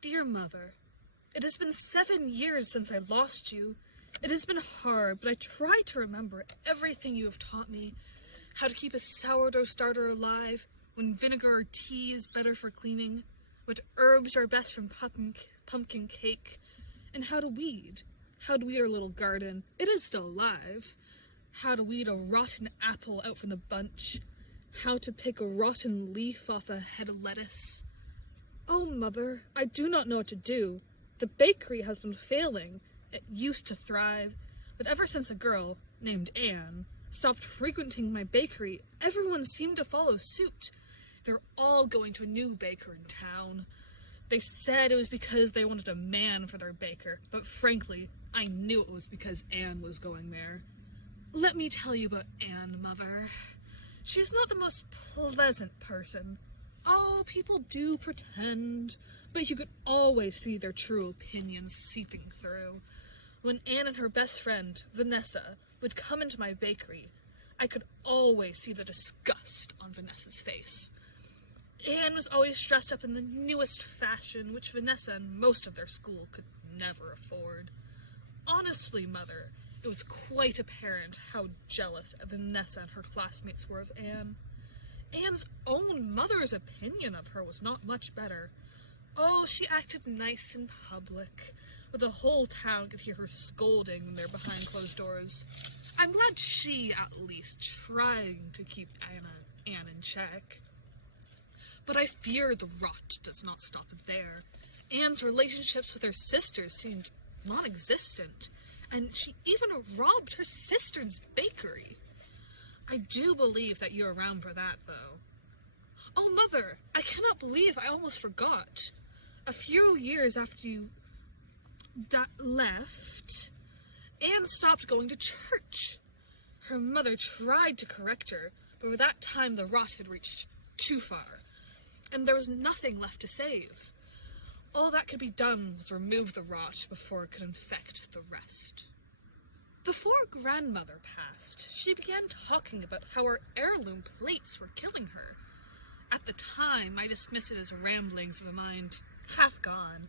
Dear Mother, it has been 7 years since I lost you. It has been hard, but I try to remember everything you have taught me. How to keep a sourdough starter alive, when vinegar or tea is better for cleaning, what herbs are best from pumpkin cake, and how to weed. How to weed our little garden. It is still alive. How to weed a rotten apple out from the bunch. How to pick a rotten leaf off a head of lettuce. Oh, Mother, I do not know what to do. The bakery has been failing. It used to thrive, but ever since a girl, named Anne, stopped frequenting my bakery, everyone seemed to follow suit. They're all going to a new baker in town. They said it was because they wanted a man for their baker, but frankly, I knew it was because Anne was going there. Let me tell you about Anne, Mother. She's not the most pleasant person. Oh, people do pretend, but you could always see their true opinions seeping through. When Anne and her best friend, Vanessa, would come into my bakery, I could always see the disgust on Vanessa's face. Anne was always dressed up in the newest fashion, which Vanessa and most of their school could never afford. Honestly, Mother, it was quite apparent how jealous Vanessa and her classmates were of Anne. Anne's own mother's opinion of her was not much better. Oh, she acted nice in public, but the whole town could hear her scolding when they're behind closed doors. I'm glad she, at least, trying to keep Anne in check. But I fear the rot does not stop there. Anne's relationships with her sisters seemed non-existent, and she even robbed her sister's bakery. I do believe that you're around for that, though. Oh, Mother, I cannot believe I almost forgot. A few years after you left, Anne stopped going to church. Her mother tried to correct her, but by that time the rot had reached too far, and there was nothing left to save. All that could be done was remove the rot before it could infect the rest. Before Grandmother passed, she began talking about how our heirloom plates were killing her. At the time, I dismissed it as ramblings of a mind half gone.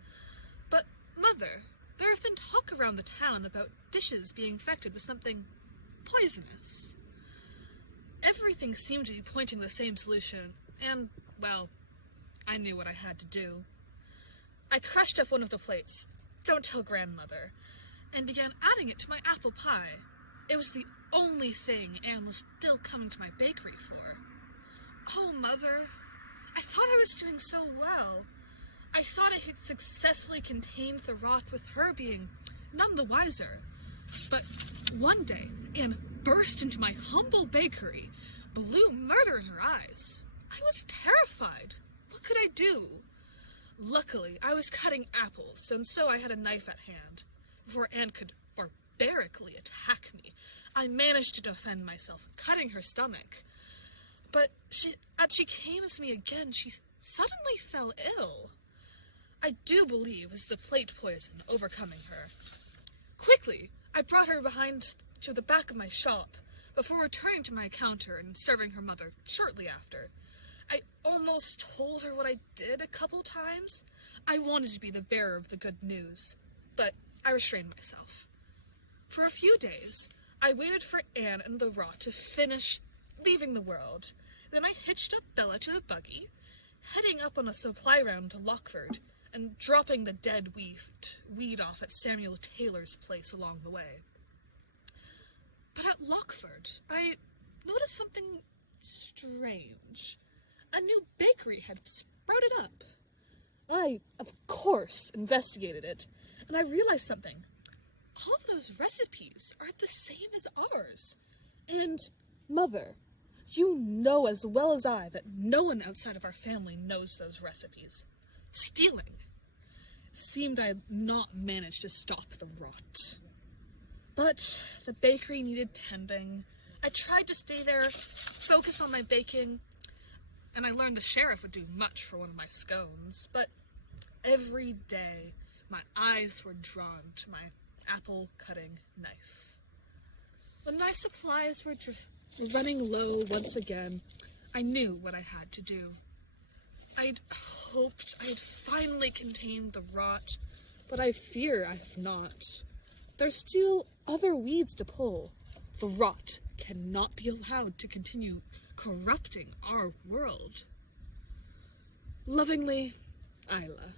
But, Mother, there have been talk around the town about dishes being infected with something poisonous. Everything seemed to be pointing to the same solution, and, well, I knew what I had to do. I crushed up one of the plates, don't tell Grandmother, and began adding it to my apple pie. It was the only thing Anne was still coming to my bakery for. Oh, Mother, I thought I was doing so well. I thought I had successfully contained the rot with her being none the wiser. But one day, Anne burst into my humble bakery, blue murder in her eyes. I was terrified. What could I do? Luckily, I was cutting apples, and so I had a knife at hand. Before Anne could barbarically attack me, I managed to defend myself, cutting her stomach. But as she came at me again, she suddenly fell ill. I do believe it was the plate poison overcoming her. Quickly, I brought her behind to the back of my shop, before returning to my counter and serving her mother shortly after. I almost told her what I did a couple times. I wanted to be the bearer of the good news, but I restrained myself. For a few days, I waited for Anne and the rot to finish leaving the world. Then I hitched up Bella to the buggy, heading up on a supply round to Lockford, and dropping the dead weed off at Samuel Taylor's place along the way. But at Lockford, I noticed something strange. A new bakery had sprouted up. I, of course, investigated it, and I realized something. All of those recipes are the same as ours. And, Mother, you know as well as I that no one outside of our family knows those recipes. Stealing. It seemed I had not managed to stop the rot. But the bakery needed tending. I tried to stay there, focus on my baking, and I learned the sheriff would do much for one of my scones, but every day my eyes were drawn to my apple-cutting knife. When my supplies were running low once again, I knew what I had to do. I'd hoped I'd finally contained the rot, but I fear I have not. There's still other weeds to pull. The rot cannot be allowed to continue corrupting our world. Lovingly, Isla.